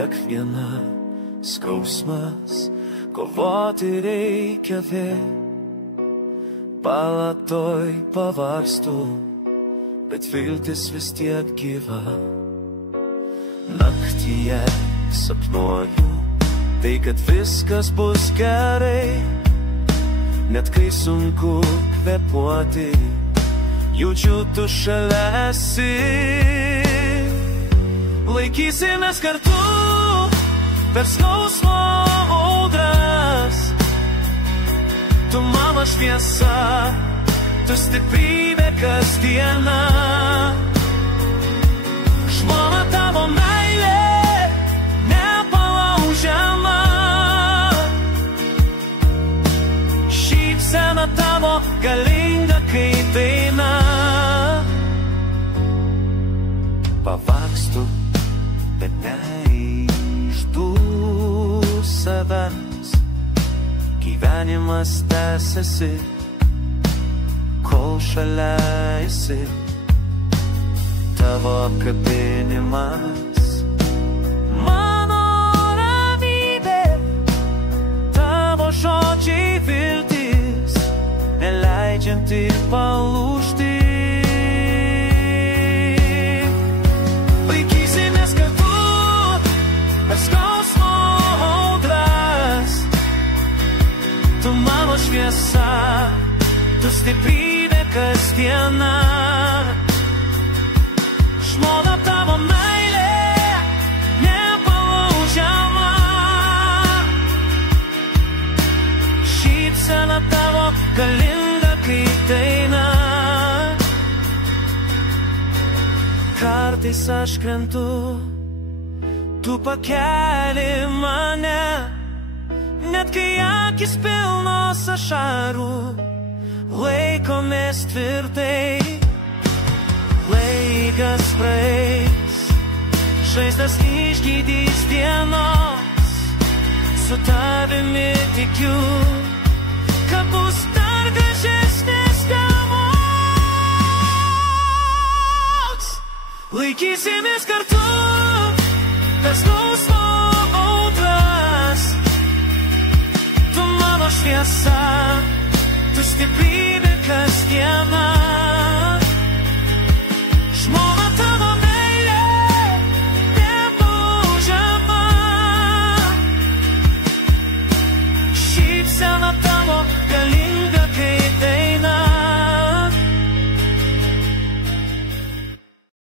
kiekviena skausmas, kovoti reikia vėl. Palatoj pavarstu, bet viltis vis tiek gyva. Naktyje sapnuoju, tai kad viskas bus gerai. Net kai sunku kvėpuoti, jaučiu tu šalia esi. Laikysimės kartu per skausmo audras. Tu mano šviesa, tu stiprybė kasdiena. Žmona tavo meilė nepalaužiama. Šypsena tavo galinga kaip daina. Pavargstu, bet neišdu savęs. Gyvenimas tęsiasi, kol šalia esi. Tavo apkabinimas mano ramybė, tavo žodžiai viltis, neleidžianti palūžti. Laikysimės kartu per skausmo audras. Tu mano šviesa, tu stiprybė kasdiena. Žmona tavo meilė nepalaužiama. Šypsena tavo galinga kaip daina. Kartais aš krentu, tu pakeli mane. Net kai akis pilnos ašarų, laikomės tvirtai. Laikas praeis, žaizdas išgydys dienos. Su tavimi tikiu, kad bus dar gražesnės dienos. Laikysimės kartu per skausmo audras. Tu mano šviesa, tu stiprybė kasdiena.